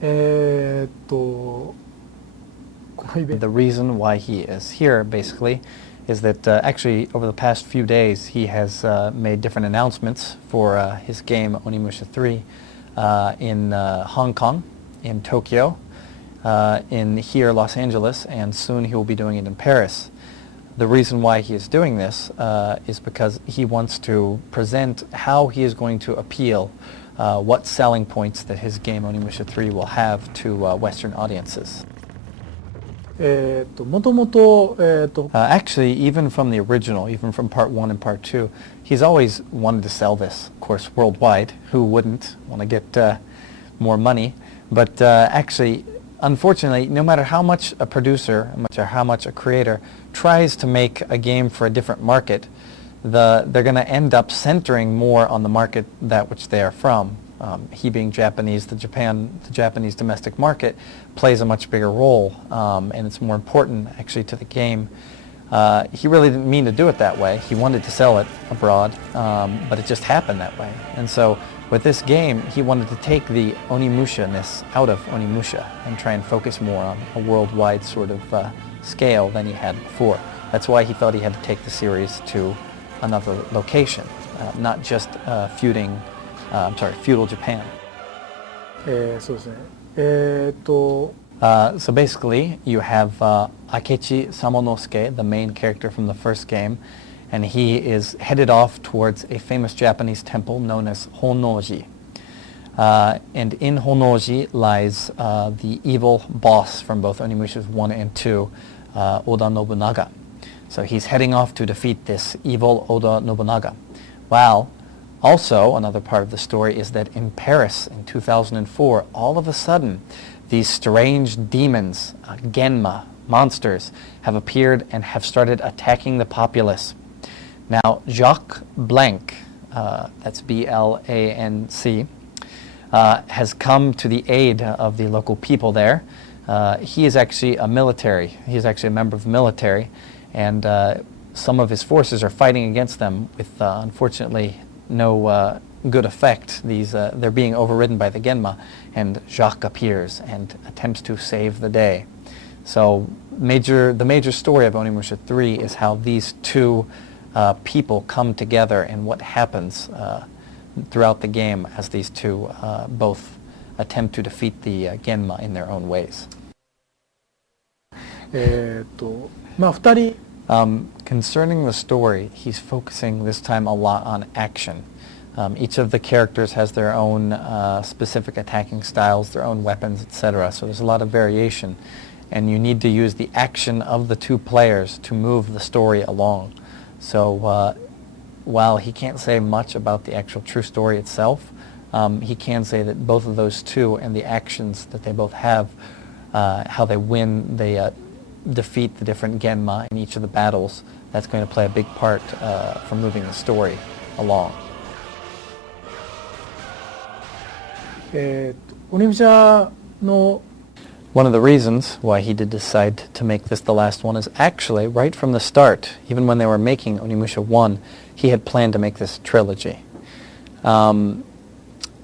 このイベント The reason why he is here, basically, is that actually over the past few days he has made different announcements for his game Onimusha 3 in Hong Kong, in Tokyo, in here Los Angeles, and soon he will be doing it in Paris. The reason why he is doing this is because he wants to present how he is going to appeal, what selling points that his game Onimusha 3 will have to Western audiences. もともと、Actually, even from the original, even from part 1 and part 2, he's always wanted to sell this, of course, worldwide. Who wouldn't want to get more money? But actually, unfortunately, no matter how much a producer, or how much a creator tries to make a game for a different market, they're going to end up centering more on the market that which they are from. He being Japanese, the Japanese domestic market plays a much bigger role, and it's more important actually to the game. He really didn't mean to do it that way. He wanted to sell it abroad, but it just happened that way. And so with this game, he wanted to take the Onimusha-ness out of Onimusha and try and focus more on a worldwide sort of scale than he had before. That's why he felt he had to take the series to another location, not just feudal Japan. そうですね。So basically, you have Akechi Samonosuke, the main character from the first game, and he is headed off towards a famous Japanese temple known as Honnoji. And in Honnoji lies the evil boss from both Onimushas 1 and 2, Oda Nobunaga. So he's heading off to defeat this evil Oda Nobunaga. While also, another part of the story is that in Paris in 2004, all of a sudden, these strange demons, Genma, monsters, have appeared and have started attacking the populace. Now, Jacques Blanc, that's B-L-A-N-C, has come to the aid of the local people there. He is actually a military. He is actually a member of the military, and some of his forces are fighting against them with, unfortunately, no good effect. They're being overridden by the Genma, and Jacques appears and attempts to save the day. So the major story of Onimusha 3 is how these two people come together and what happens throughout the game as these two both attempt to defeat the Genma in their own ways. 2人 Concerning the story, he's focusing this time a lot on action. Each of the characters has their own specific attacking styles, their own weapons, etc. So there's a lot of variation, and you need to use the action of the two players to move the story along. So while he can't say much about the actual true story itself, he can say that both of those two and the actions that they both have, how they win, they defeat the different Genma in each of the battles, that's going to play a big part for moving the story along. オニムシャの One of the reasons why he did decide to make this the last one is actually right from the start, even when they were making Onimusha 1, he had planned to make this trilogy.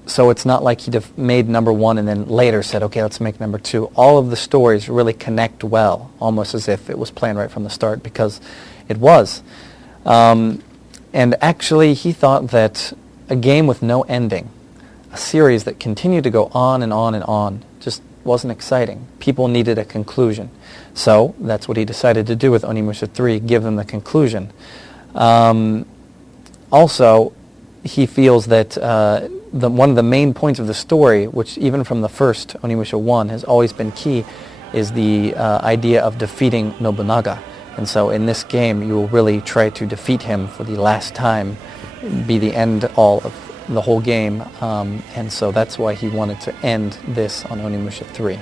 So it's not like he made number 1 and then later said, okay, let's make number 2. All of the stories really connect well, almost as if it was planned right from the start, because it was. And actually, he thought that a game with no ending, a series that continued to go on and on and on, just wasn't exciting. People needed a conclusion. So that's what he decided to do with Onimusha 3, give them the conclusion. Also, he feels that one of the main points of the story, which even from the first Onimusha 1 has always been key, is the idea of defeating Nobunaga. And so in this game, you will really try to defeat him for the last time, be the end all of the whole game. And so that's why he wanted to end this on Onimusha 3.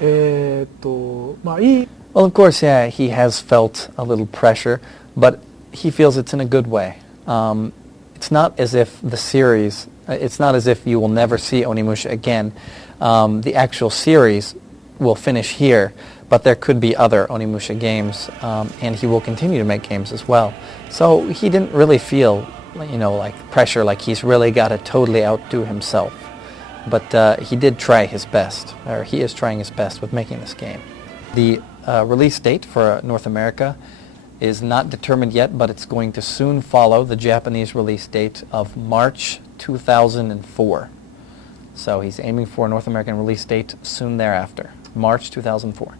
いい Well, of course, yeah, he has felt a little pressure, but he feels it's in a good way. It's not as if the series, it's not as if you will never see Onimusha again. The actual series will finish here, but there could be other Onimusha games, and he will continue to make games as well. So he didn't really feel, like pressure, like he's really got to totally outdo himself. but he did try his best, or he is trying his best with making this game. The release date for North America is not determined yet, but it's going to soon follow the Japanese release date of March 2004. So he's aiming for a North American release date soon thereafter, March 2004.